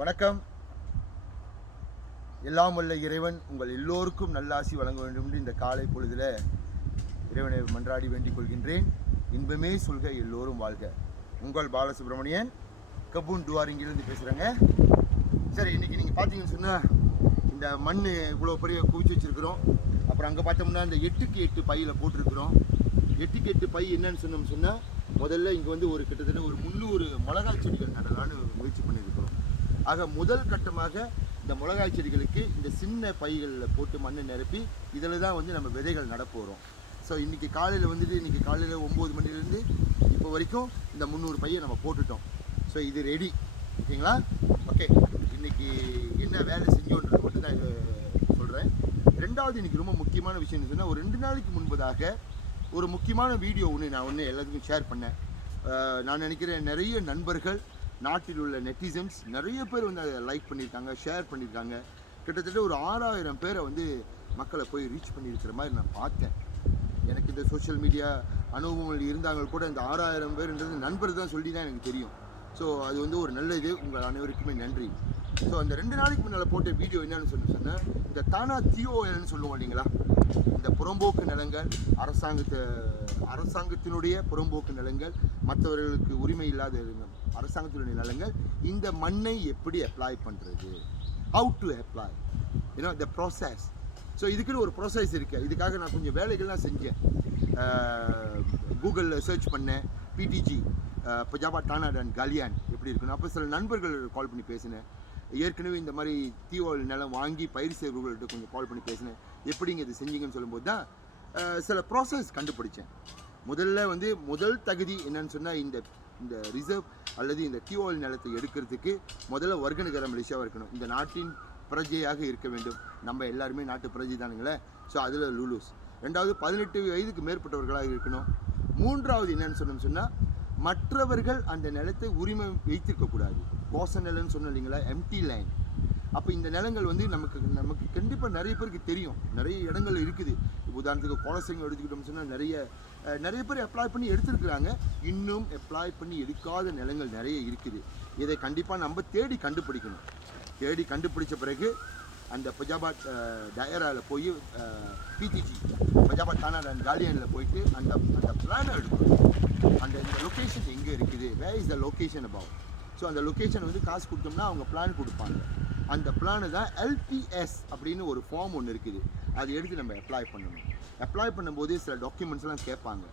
வணக்கம். எல்லாம் வல்ல இறைவன் உங்கள் எல்லோருக்கும் நல்லாசி வழங்க வேண்டும் என்று இந்த காலை பொழுதில் இறைவனை மன்றாடி வேண்டிக் கொள்கின்றேன். இன்பமே சொல்க, எல்லோரும் வாழ்க. உங்கள் பாலசுப்ரமணியன் கபூன் டுவாரிங்கிலிருந்து பேசுகிறேங்க. சரி, இன்றைக்கி நீங்கள் பார்த்தீங்கன்னு சொன்னால் இந்த மண் இவ்வளோ பெரிய குவிச்சு வச்சுருக்கிறோம். அப்புறம் அங்கே பார்த்தோம்னா இந்த 8க்கு 8 பையில் போட்டிருக்கிறோம். 8க்கு 8 பை என்னன்னு சொன்னால் முதல்ல இங்கே வந்து ஒரு கிட்டத்தட்ட ஒரு 300 மிளகாய் செடிகள் நடலான்னு முயற்சி பண்ணியிருக்கிறோம். ஆக முதல் கட்டமாக இந்த மிளகாய் செடிகளுக்கு இந்த சின்ன பைகளில் போட்டு மண்ணை நிரப்பி இதில் தான் வந்து நம்ம விதைகள் நடப்போகிறோம். ஸோ இன்றைக்கி காலையில் 9 மணிலேருந்து இப்போ வரைக்கும் இந்த 300 பையை நம்ம போட்டுட்டோம். ஸோ இது ரெடி, ஓகேங்களா? ஓகே, இன்றைக்கி என்ன வேலை செஞ்சோன்றது மட்டும் தான் சொல்கிறேன். ரெண்டாவது, இன்றைக்கி ரொம்ப முக்கியமான விஷயம் சொன்னால், ஒரு 2 நாளைக்கு முன்பதாக ஒரு முக்கியமான வீடியோ நான் எல்லாத்துக்கும் ஷேர் பண்ணேன். நான் நினைக்கிறேன் நிறைய நண்பர்கள், நாட்டில் உள்ள நெட்டிசன்ஸ் நிறைய பேர் வந்து அதை லைக் பண்ணியிருக்காங்க, ஷேர் பண்ணியிருக்காங்க. கிட்டத்தட்ட ஒரு 6000 பேரை வந்து மக்களை போய் ரீச் பண்ணியிருக்கிற மாதிரி நான் பார்த்தேன். எனக்கு இந்த சோஷியல் மீடியா அனுபவங்கள் இருந்தாங்க கூட இந்த 6000 பேருன்றது நண்பர் தான் சொல்லி தான் எனக்கு தெரியும். ஸோ அது வந்து ஒரு நல்ல இது. உங்கள் அனைவருக்குமே நன்றி. ஸோ அந்த 2 நாளைக்கு முன்னால் போட்ட வீடியோ என்னன்னு சொன்னால், இந்த தானா தியோஎல்னு சொல்லுவோம் இல்லைங்களா, இந்த புறம்போக்கு நிலங்கள், அரசாங்கத்தினுடைய புறம்போக்கு நிலங்கள், மற்றவர்களுக்கு உரிமை இல்லாத அரசாங்கத்தினுடைய நிலங்கள், இந்த மண்ணை எப்படி அப்ளை பண்ணுறது, how to apply, the process. So இதுக்குன்னு ஒரு ப்ராசஸ் இருக்குது. இதுக்காக நான் கொஞ்சம் வேலைகள்லாம் செஞ்சேன். கூகுளில் சர்ச் பண்ணேன், பிடிஜி பஜாபா டானாட் அண்ட் காலியான் எப்படி இருக்குன்னு. அப்போ சில நண்பர்கள் கால் பண்ணி பேசினேன். ஏற்கனவே இந்த மாதிரி தீவோல் நிலம் வாங்கி பயிர் செய்வர்கள்ட்ட கொஞ்சம் கால் பண்ணி பேசினேன். எப்படிங்க இது செஞ்சீங்கன்னு சொல்லும்போது தான் சில ப்ராசஸ் கண்டுபிடிச்சேன். முதல் தகுதி என்னன்னு சொன்னால், இந்த ரிசர்வ் அல்லது இந்த தீவோல் நிலத்தை எடுக்கிறதுக்கு முதல்ல வர்க்கநகர மலேசியாவாக இருக்கணும். இந்த நாட்டின் பிரஜையாக இருக்க வேண்டும். நம்ம எல்லாருமே நாட்டு பிரஜை தானுங்களே. ஸோ அதில் லூலூஸ். ரெண்டாவது, 18 வயதுக்கு மேற்பட்டவர்களாக இருக்கணும். மூன்றாவது என்னன்னு சொன்னால், மற்றவர்கள் அந்த நிலத்தை உரிமை வைத்திருக்கக்கூடாது. கோச நிலம்னு சொன்னோம் இல்லைங்களா, எம்டி லேண்ட். அப்போ இந்த நிலங்கள் வந்து நமக்கு கண்டிப்பாக நிறைய பேருக்கு தெரியும். நிறைய இடங்கள் இருக்குது. உதாரணத்துக்கு கோலசங்க எடுத்துக்கிட்டோம்னு சொன்னால் நிறைய பேர் அப்ளை பண்ணி எடுத்துருக்குறாங்க. இன்னும் அப்ளை பண்ணி எடுக்காத நிலங்கள் நிறைய இருக்குது. இதை கண்டிப்பாக நம்ம தேடி கண்டுபிடிக்கணும். தேடி கண்டுபிடிச்ச பிறகு அந்த பஜாபாத் டயராவில் போய் பிடிஜி பஜாபாத் தானாட் அண்ட் காலியானில் போயிட்டு அந்த பிளானை எடுக்கணும். இந்த லொக்கேஷன் எங்கே இருக்குது, where is the location about. So அந்த லொக்கேஷன் வந்து காசு கொடுத்தோம்னா அவங்க பிளான் கொடுப்பாங்க. அந்த பிளானை தான் எல்பிஎஸ் அப்படின்னு ஒரு ஃபார்ம் ஒன்று இருக்குது. அதை எடுத்து நம்ம அப்ளை பண்ணணும். அப்ளை பண்ணும்போது சில டாக்குமெண்ட்ஸ்லாம் கேட்பாங்க.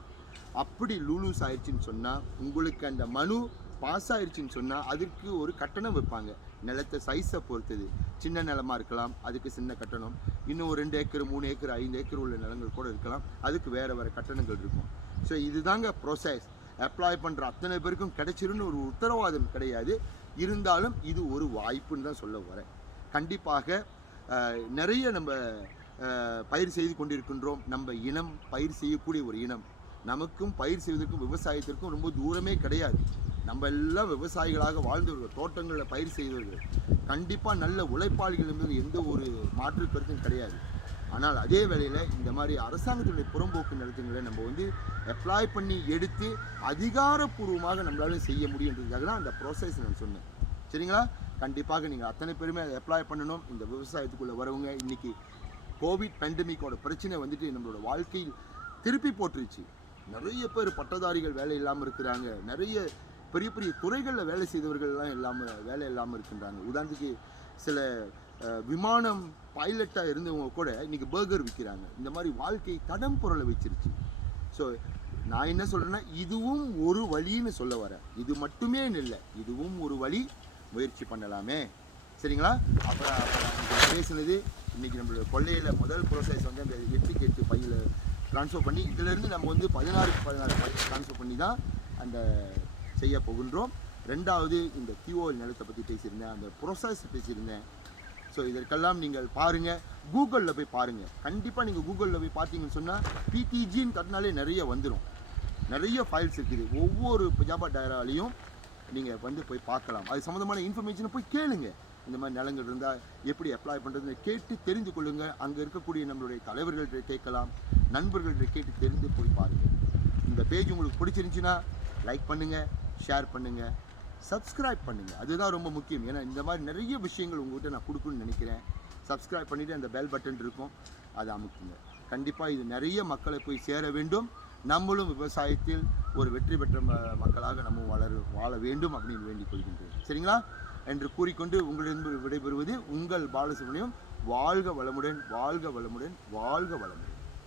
அப்படி லூலூஸ் ஆயிடுச்சுன்னு சொன்னால், உங்களுக்கு அந்த மனு பாஸ் ஆயிடுச்சுன்னு சொன்னால் அதுக்கு ஒரு கட்டணம் வைப்பாங்க. நிலத்தை சைஸை பொறுத்தது. சின்ன நிலமாக இருக்கலாம், அதுக்கு சின்ன கட்டணம். இன்னும் ஒரு 2 ஏக்கர் 3 ஏக்கர் 5 ஏக்கர் உள்ள நிலங்கள் கூட இருக்கலாம், அதுக்கு வேறு கட்டணங்கள் இருக்கும். ஸோ இதுதாங்க ப்ரோசஸ். அப்ளை பண்ணுற அத்தனை பேருக்கும் கிடைச்சிருன்னு ஒரு உத்தரவாதம் கிடையாது. இருந்தாலும் இது ஒரு வாய்ப்புன்னு தான் சொல்ல வரேன். கண்டிப்பாக நிறைய நம்ம பயிர் செய்து கொண்டிருக்கின்றோம். நம்ம இனம் பயிர் செய்யக்கூடிய ஒரு இனம். நமக்கும் பயிர் செய்வதற்கும் விவசாயத்திற்கும் ரொம்ப தூரமே கிடையாது. நம்ம எல்லாம் விவசாயிகளாக வாழ்ந்தவர்கள், தோட்டங்களில் பயிர் செய்தவர்கள். கண்டிப்பாக நல்ல உழைப்பாளிகள் என்பது எந்த ஒரு மாற்று கருத்தும் கிடையாது. ஆனால் அதே வேளையில் இந்த மாதிரி அரசாங்கத்தினுடைய புறம்போக்கு நிலத்துங்களை நம்ம வந்து அப்ளை பண்ணி எடுத்து அதிகாரப்பூர்வமாக நம்மளால செய்ய முடியுன்றதுக்காக தான் அந்த ப்ராசஸ் நான் சொன்னேன். சரிங்களா? கண்டிப்பாக நீங்கள் அத்தனை பேருமே அதை அப்ளை பண்ணணும். இந்த விவசாயத்துக்குள்ளே வரவங்க, இன்றைக்கி கோவிட் பேண்டமிக்கோட பிரச்சனை வந்துட்டு நம்மளோட வாழ்க்கையில் திருப்பி போட்டுருச்சு. நிறைய பேர் பட்டதாரிகள் வேலை இல்லாமல் இருக்கிறாங்க. நிறைய பெரிய பெரிய துறைகளில் வேலை செய்தவர்கள்லாம் வேலை இல்லாமல் இருக்கின்றாங்க. உதாரணத்துக்கு சில விமானம் பைலட்டாக இருந்தவங்க கூட இன்றைக்கி பர்கர் விற்கிறாங்க. இந்த மாதிரி வாழ்க்கை தடம் பொருளை வச்சிருச்சு. ஸோ நான் என்ன சொல்கிறேன்னா, இதுவும் ஒரு வழின்னு சொல்ல வரேன். இது மட்டுமே இல்லை, இதுவும் ஒரு வழி. முயற்சி பண்ணலாமே. சரிங்களா? அப்புறம் பேசுனது இன்றைக்கி நம்மளோட கொள்ளையில் முதல் ப்ரோசஸ் வந்து அந்த 8க்கு 8 பையில் ட்ரான்ஸ்ஃபர் பண்ணி, இதிலேருந்து நம்ம வந்து 16க்கு 16 பை ட்ரான்ஸ்ஃபர் பண்ணி தான் அந்த செய்ய போகின்றோம். ரெண்டாவது, இந்த தீவோல் நிலத்தை பற்றி பேசியிருந்தேன், அந்த ப்ரோசஸ் பேசியிருந்தேன். ஸோ இதற்கெல்லாம் நீங்கள் பாருங்கள், கூகுளில் போய் பாருங்கள். கண்டிப்பாக நீங்கள் கூகுளில் போய் பார்த்தீங்கன்னு சொன்னால் பிடிஜின்னு தட்டினாலே நிறைய வந்துடும். நிறைய ஃபைல்ஸ் இருக்குது. ஒவ்வொரு பஜாபா டயராலையும் நீங்கள் வந்து போய் பார்க்கலாம். அது சம்மந்தமான இன்ஃபர்மேஷனை போய் கேளுங்க. இந்த மாதிரி நிலங்கள் இருந்தால் எப்படி அப்ளை பண்ணுறதுன்னு கேட்டு தெரிந்து கொள்ளுங்கள். அங்கே இருக்கக்கூடிய நம்மளுடைய தலைவர்கள்ட்ட கேட்கலாம், நண்பர்கள்ட்ட கேட்டு தெரிந்து போய் பாருங்கள். இந்த பேஜ் உங்களுக்கு பிடிச்சிருந்துச்சின்னா லைக் பண்ணுங்கள், ஷேர் பண்ணுங்கள், சப்ஸ்கிரைப் பண்ணுங்கள், அதுதான் ரொம்ப முக்கியம். ஏன்னா இந்த மாதிரி நிறைய விஷயங்கள் உங்கள்கிட்ட நான் கொடுக்கணும்னு நினைக்கிறேன். சப்ஸ்கிரைப் பண்ணிவிட்டு அந்த பெல் பட்டன் இருக்கும், அதை அமுக்குங்க. கண்டிப்பாக இது நிறைய மக்களை போய் சேர வேண்டும். நம்மளும் விவசாயத்தில் ஒரு வெற்றி பெற்ற மக்களாக நம்ம வாழ வேண்டும் அப்படின்னு வேண்டிக் கொள்கின்றேன். சரிங்களா என்று கூறிக்கொண்டு உங்களிடம் விடைபெறுவது உங்கள் பாலசுப்ரமணியம். வாழ்க வளமுடன், வாழ்க வளமுடன், வாழ்க வளமுடன்.